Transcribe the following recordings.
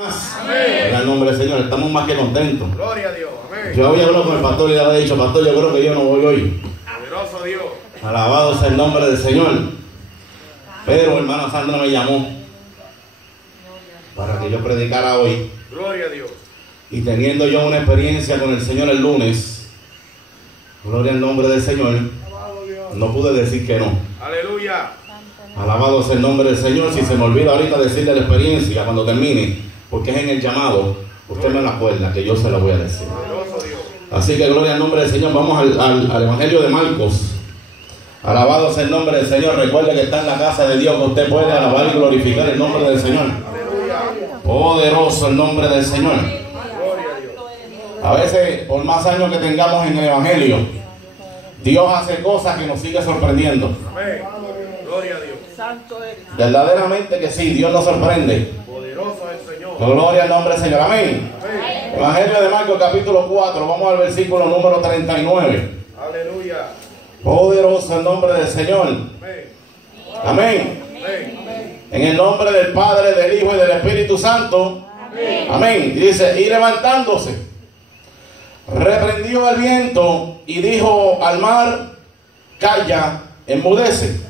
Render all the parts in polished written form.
En el nombre del Señor, estamos más que contentos. Gloria a Dios. Amén. Yo había hablado con el pastor y le había dicho, pastor, yo creo que yo no voy hoy. Poderoso Dios. Alabado sea el nombre del Señor. Pero hermana Sandra me llamó para que yo predicara hoy. Gloria a Dios. Y teniendo yo una experiencia con el Señor el lunes, gloria al nombre del Señor, no pude decir que no. Aleluya. Alabado sea el nombre del Señor. Si se me olvida ahorita decirle la experiencia cuando termine, porque es en el llamado, usted me la acuerda que yo se la voy a decir. Poderoso Dios. Así que gloria al nombre del Señor. Vamos al Evangelio de Marcos. Alabado sea el nombre del Señor. Recuerde que está en la casa de Dios, que usted puede alabar y glorificar el nombre del Señor. Aleluya. Poderoso el nombre del Señor. Gloria a Dios. A veces, por más años que tengamos en el Evangelio, Dios hace cosas que nos sigue sorprendiendo. Amén. Gloria a Dios. Verdaderamente que sí, Dios nos sorprende. Poderoso es el Señor. Gloria al nombre del Señor. Amén. Amén. Evangelio de Marcos capítulo 4. Vamos al versículo número 39. Aleluya. Poderoso el nombre del Señor. Amén. Amén. Amén. En el nombre del Padre, del Hijo y del Espíritu Santo. Amén. Y dice, y levantándose, reprendió al viento y dijo al mar, calla, enmudece.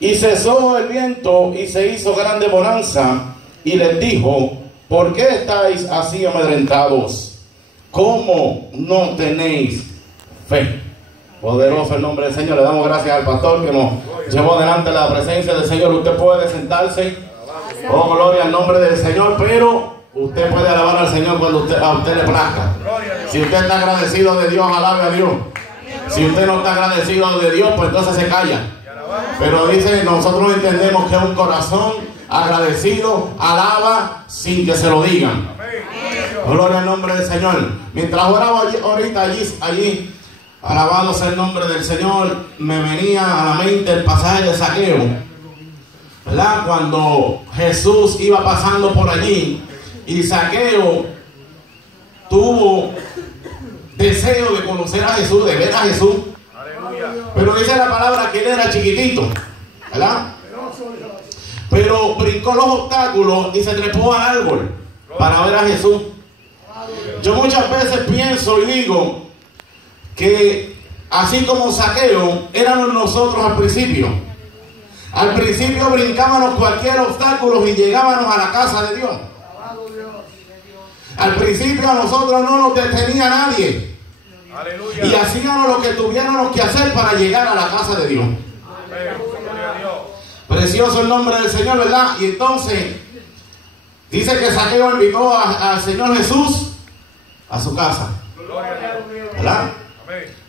Y cesó el viento y se hizo grande bonanza. Y les dijo, ¿por qué estáis así amedrentados? ¿Cómo no tenéis fe? Poderoso el nombre del Señor. Le damos gracias al pastor que nos llevó delante de la presencia del Señor. Usted puede sentarse. Oh, gloria al nombre del Señor. Pero usted puede alabar al Señor cuando a usted le plazca. Si usted está agradecido de Dios, alabe a Dios. Si usted no está agradecido de Dios, pues entonces se calla. Pero dice, nosotros entendemos que un corazón agradecido alaba sin que se lo digan. Gloria al nombre del Señor. Mientras oraba ahorita allí, alabado sea el nombre del Señor, me venía a la mente el pasaje de Zaqueo, ¿verdad? Cuando Jesús iba pasando por allí y Zaqueo tuvo deseo de conocer a Jesús, de ver a Jesús. Pero dice la palabra que él era chiquitito, ¿verdad? Pero brincó los obstáculos y se trepó al árbol para ver a Jesús. Yo muchas veces pienso y digo que así como Zaqueo éramos nosotros al principio. Al principio brincábamos cualquier obstáculo y llegábamos a la casa de Dios. Al principio a nosotros no nos detenía nadie. Aleluya. Y hacíamos lo que tuviéramos que hacer para llegar a la casa de Dios. Precioso el nombre del Señor, ¿verdad? Y entonces dice que Zaqueo invitó al Señor Jesús a su casa, ¿verdad?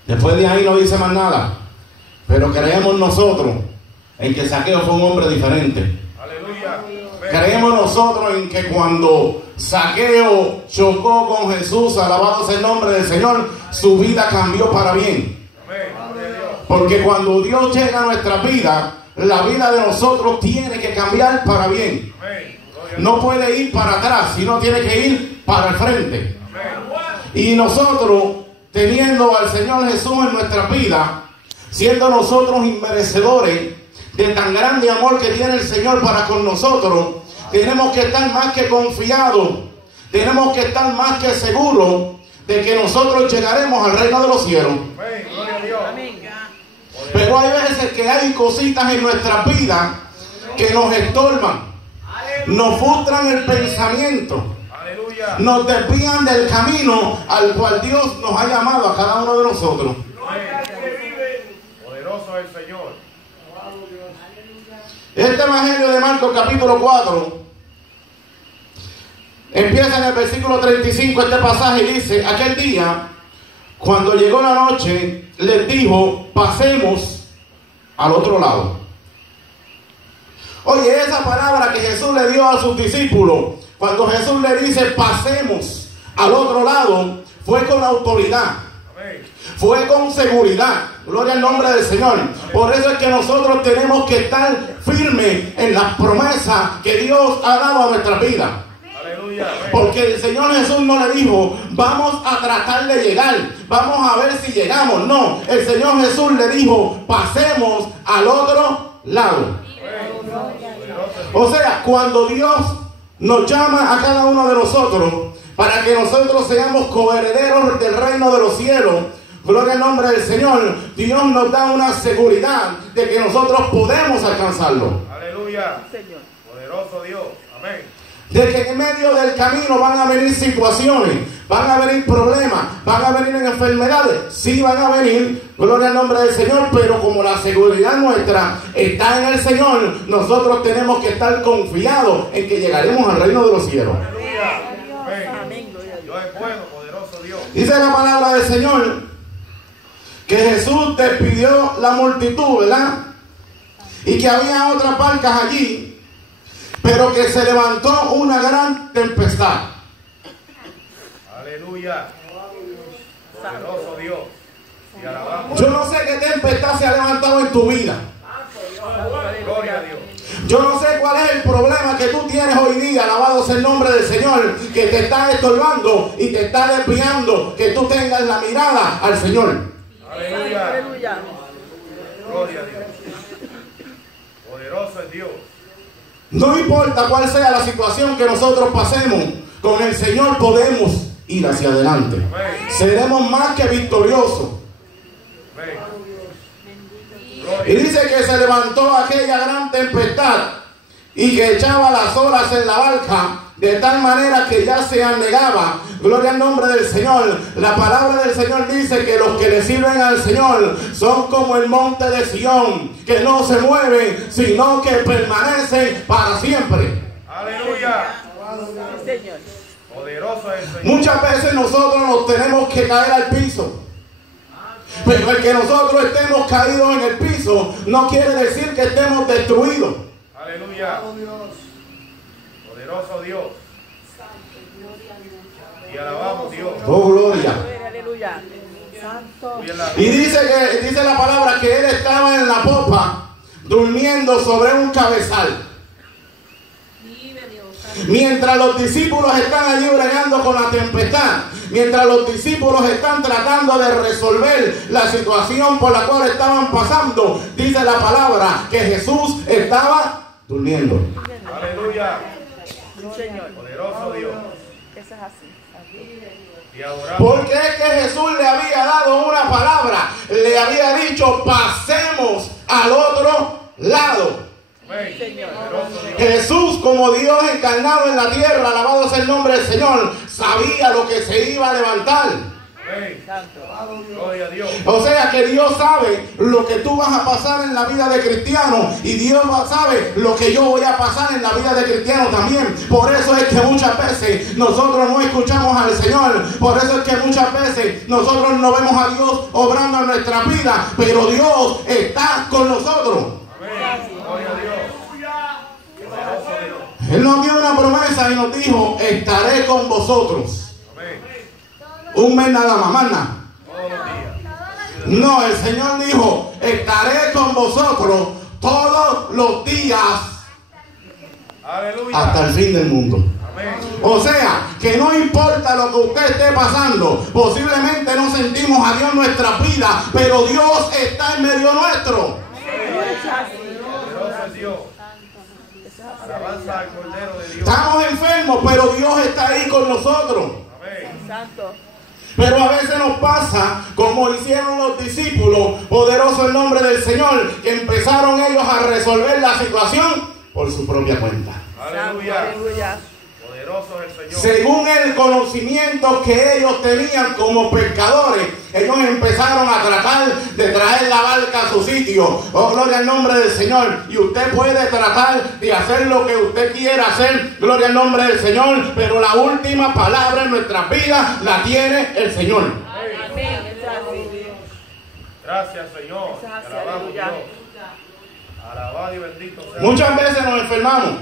Después de ahí no dice más nada. Pero creemos nosotros en que Zaqueo fue un hombre diferente. Creemos nosotros en que cuando Zaqueo chocó con Jesús, alabado sea el nombre del Señor, su vida cambió para bien. Porque cuando Dios llega a nuestra vida, la vida de nosotros tiene que cambiar para bien. No puede ir para atrás, sino tiene que ir para el frente. Y nosotros, teniendo al Señor Jesús en nuestra vida, siendo nosotros inmerecedores de tan grande amor que tiene el Señor para con nosotros, tenemos que estar más que confiados, tenemos que estar más que seguros de que nosotros llegaremos al reino de los cielos. Pero hay veces que hay cositas en nuestra vida que nos estorban, nos frustran el pensamiento, nos desvían del camino al cual Dios nos ha llamado a cada uno de nosotros. Poderoso es el Señor. Este Evangelio de Marcos capítulo 4 empieza en el versículo 35 este pasaje y dice, aquel día, cuando llegó la noche, les dijo, pasemos al otro lado. Oye, esa palabra que Jesús le dio a sus discípulos, cuando Jesús le dice, pasemos al otro lado, fue con autoridad. Fue con seguridad. Gloria al nombre del Señor. Por eso es que nosotros tenemos que estar firmes en las promesas que Dios ha dado a nuestra vida. Porque el Señor Jesús no le dijo, vamos a tratar de llegar, vamos a ver si llegamos. No, el Señor Jesús le dijo, pasemos al otro lado. O sea, cuando Dios nos llama a cada uno de nosotros para que nosotros seamos coherederos del reino de los cielos. Gloria al nombre del Señor. Dios nos da una seguridad de que nosotros podemos alcanzarlo. Aleluya. Señor. Poderoso Dios. Amén. De que en medio del camino van a venir situaciones, van a venir problemas, van a venir enfermedades. Sí van a venir, gloria al nombre del Señor, pero como la seguridad nuestra está en el Señor, nosotros tenemos que estar confiados en que llegaremos al reino de los cielos. Aleluya. Amén. Dios es bueno, poderoso Dios. Dice la palabra del Señor que Jesús despidió la multitud, ¿verdad? Y que había otras barcas allí, pero que se levantó una gran tempestad. Aleluya. Poderoso Dios. Y alabamos. Yo no sé qué tempestad se ha levantado en tu vida. Gloria a Dios. Yo no sé cuál es el problema que tú tienes hoy día, alabado sea el nombre del Señor, que te está estorbando y te está desviando, que tú tengas la mirada al Señor. Aleluya. Aleluya. Gloria a Dios. Poderoso es Dios. No importa cuál sea la situación que nosotros pasemos, con el Señor podemos ir hacia adelante. Amén. Seremos más que victoriosos. Amén. Y dice que se levantó aquella gran tempestad y que echaba las olas en la barca de tal manera que ya se anegaba. Gloria al nombre del Señor. La palabra del Señor dice que los que le sirven al Señor son como el monte de Sión, que no se mueven, sino que permanecen para siempre. Aleluya. Señor. Poderoso es el Señor. Muchas veces nosotros nos tenemos que caer al piso. Pero el que nosotros estemos caídos en el piso no quiere decir que estemos destruidos. Aleluya. Poderoso Dios. Y alabamos Dios. Oh, gloria. Aleluya. Y dice la palabra que él estaba en la popa durmiendo sobre un cabezal. Mientras los discípulos están allí bregando con la tempestad, mientras los discípulos están tratando de resolver la situación por la cual estaban pasando, dice la palabra que Jesús estaba durmiendo. Aleluya. Señor. Poderoso Dios. Eso es así. Y adoramos. Porque es que Jesús le había dado una palabra, le había dicho: pasemos al otro lado. Amén. Poderoso Dios. Jesús, como Dios encarnado en la tierra, alabado sea el nombre del Señor, sabía lo que se iba a levantar. Amén. Gloria a Dios. O sea que Dios sabe lo que tú vas a pasar en la vida de cristiano, y Dios sabe lo que yo voy a pasar en la vida de cristiano también. Por eso es que muchas veces nosotros no escuchamos al Señor. Por eso es que muchas veces nosotros no vemos a Dios obrando en nuestra vida, pero Dios está con nosotros. Amén. Gloria a Dios. Poderoso Dios. Él nos dio una promesa y nos dijo: estaré con vosotros. Amén. Un mes nada más nada. Todos los días. No, el Señor dijo: estaré con vosotros todos los días Aleluya. hasta el fin del mundo. Amén. O sea, que no importa lo que usted esté pasando, posiblemente no sentimos a Dios en nuestra vida, pero Dios está en medio nuestro. Poderoso es Dios. Alabanza al Cordero de Dios. Estamos enfermos, pero Dios está ahí con nosotros. Amén. Santo. Pero a veces nos pasa como hicieron los discípulos, poderoso el nombre del Señor, que empezaron ellos a resolver la situación por su propia cuenta. Aleluya. Aleluya. Poderoso es el Señor. Según el conocimiento que ellos tenían como pescadores, ellos empezaron a tratar de traer la barca a su sitio. Oh, gloria al nombre del Señor. Y usted puede tratar de hacer lo que usted quiera hacer, gloria al nombre del Señor, pero la última palabra en nuestras vidas la tiene el Señor. Amén. Eso es así. Gracias, Señor. Eso es así. Te alabamos, Aleluya. Dios. Alabado y bendito sea. Muchas veces nos enfermamos.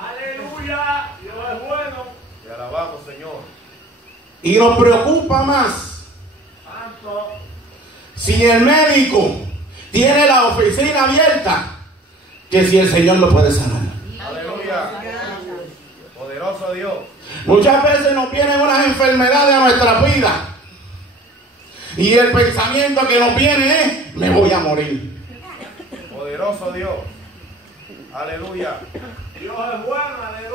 Aleluya. Dios es bueno. Te alabamos, Señor. Y nos preocupa más Santo. si el médico tiene la oficina abierta que si el Señor lo puede sanar. Aleluya. Poderoso Dios. Muchas veces nos vienen unas enfermedades a nuestra vida y el pensamiento que nos viene es: me voy a morir. Poderoso Dios. Aleluya. Dios es bueno. Aleluya.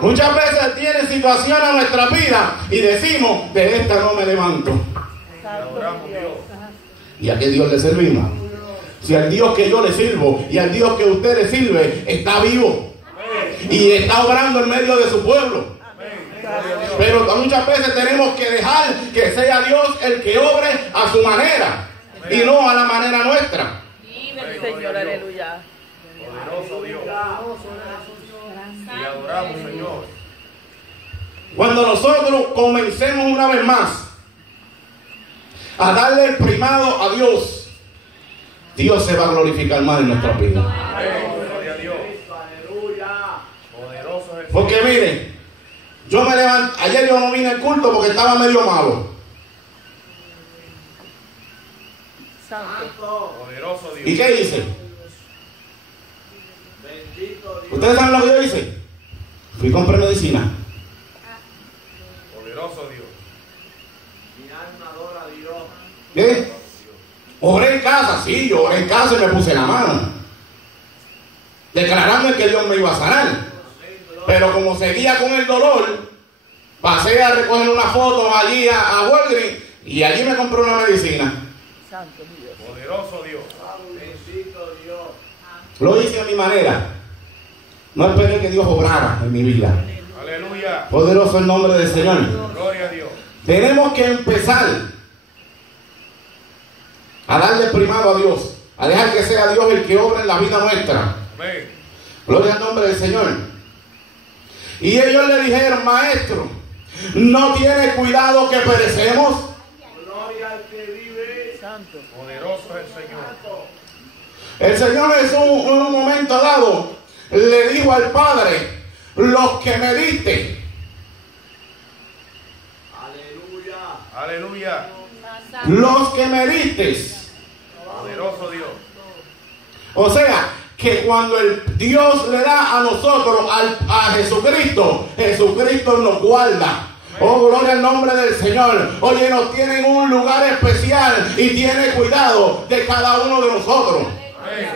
Muchas veces tiene situaciones en nuestra vida y decimos, de esta no me levanto. Adoramos Dios. ¿Y a qué Dios le servimos? Si al Dios que yo le sirvo y al Dios que usted le sirve está vivo y está obrando en medio de su pueblo. Pero muchas veces tenemos que dejar que sea Dios el que obre a su manera y no a la manera nuestra. Señor, aleluya. Poderoso Dios. Y adoramos, Señor. Cuando nosotros comencemos una vez más a darle el primado a Dios, Dios se va a glorificar más en nuestra vida. Gloria a Dios. Poderoso es el Porque miren, yo me levanté, ayer yo no vine al culto porque estaba medio malo. Santo. Poderoso Dios. ¿Y qué hice? ¿Ustedes saben lo que yo hice? Fui a comprar medicina. Poderoso Dios. ¿Qué? Oré en casa, sí, yo oré en casa y me puse la mano, declarando que Dios me iba a sanar. Pero como seguía con el dolor, pasé a recoger una foto allí a Walgreens y allí me compré una medicina. Santo Dios. Poderoso Dios. Lo hice a mi manera. No esperé que Dios obrara en mi vida. Aleluya. Poderoso el nombre del Señor. Gloria a Dios. Tenemos que empezar a darle primado a Dios, a dejar que sea Dios el que obre en la vida nuestra. Amén. Gloria al nombre del Señor. Y ellos le dijeron, maestro, ¿no tiene cuidado que perecemos? Santo. Poderoso es el Señor. El Señor Jesús en un momento dado le dijo al Padre, los que me diste. Aleluya. Los que me diste. Poderoso Dios. O sea, que cuando el Dios le da a nosotros, a Jesucristo, Jesucristo nos guarda. Oh, gloria al nombre del Señor. Oye, nos tiene en un lugar especial y tiene cuidado de cada uno de nosotros. Amén.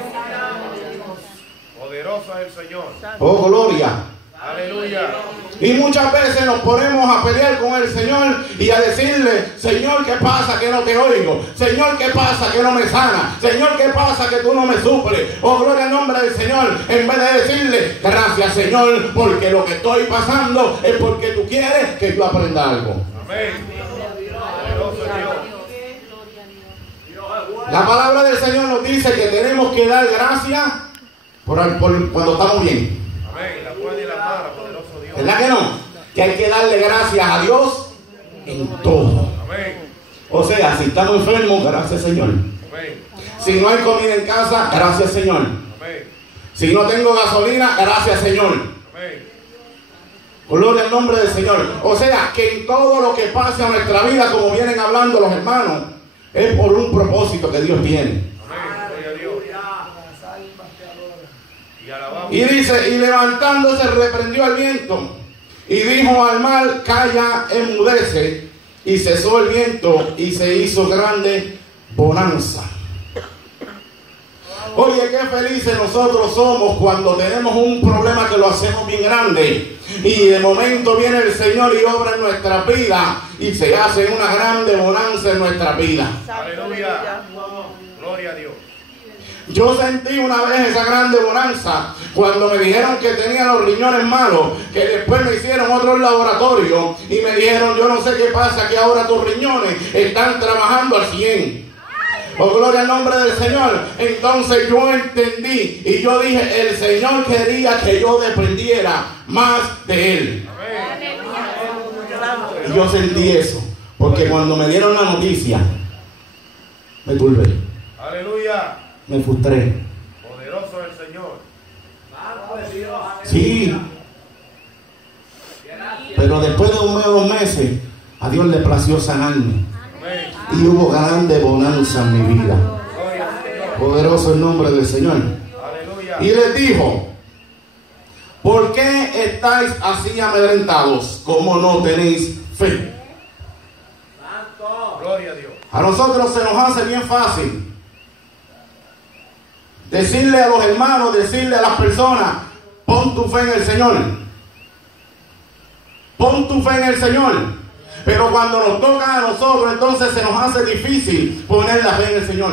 Poderoso es el Señor. Oh, gloria. Aleluya. Y muchas veces nos ponemos a pelear con el Señor y a decirle, Señor, ¿qué pasa que no te oigo? Señor, ¿qué pasa que no me sana? Señor, ¿qué pasa que tú no me suples? Oh, gloria al nombre del Señor. En vez de decirle, gracias, Señor, porque lo que estoy pasando es porque tú quieres que yo aprenda algo. Amén. Poderoso es Dios. La palabra del Señor nos dice que tenemos que dar gracias por cuando estamos bien. Amén. La buena y la mala, poderoso Dios. ¿Verdad que no? Que hay que darle gracias a Dios en todo. Amén. O sea, si estamos enfermos, gracias, Señor. Amén. Si no hay comida en casa, gracias, Señor. Amén. Si no tengo gasolina, gracias, Señor. Amén. Gloria al nombre del Señor. O sea, que en todo lo que pasa en nuestra vida, como vienen hablando los hermanos, es por un propósito que Dios tiene. Amén. Gloria a Dios. Y alabamos. Y dice, y levantándose reprendió al viento y dijo al mar, calla, enmudece, y cesó el viento y se hizo grande bonanza. Oye, qué felices nosotros somos cuando tenemos un problema que lo hacemos bien grande y de momento viene el Señor y obra en nuestra vida y se hace una grande bonanza en nuestra vida. Aleluya. Gloria a Dios. Yo sentí una vez esa grande bonanza cuando me dijeron que tenía los riñones malos, que después me hicieron otro laboratorio y me dijeron, yo no sé qué pasa, que ahora tus riñones están trabajando al 100. Oh, gloria al nombre del Señor. Entonces yo entendí y yo dije, el Señor quería que yo dependiera más de Él. Y yo sentí eso, porque cuando me dieron la noticia, me turbé, Aleluya. me frustré. Poderoso es el Señor. Sí, pero después de 1 mes o 2 meses, a Dios le plació sanarme. Amén. Y hubo grande bonanza en mi vida. Gloria al Señor. Poderoso el nombre del Señor. Aleluya. Y les dijo, ¿por qué estáis así amedrentados como no tenéis fe? Gloria a Dios. A nosotros se nos hace bien fácil decirle a los hermanos, decirle a las personas, pon tu fe en el Señor. Pon tu fe en el Señor. Pero cuando nos toca a nosotros, entonces se nos hace difícil poner la fe en el Señor.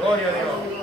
Gloria a Dios.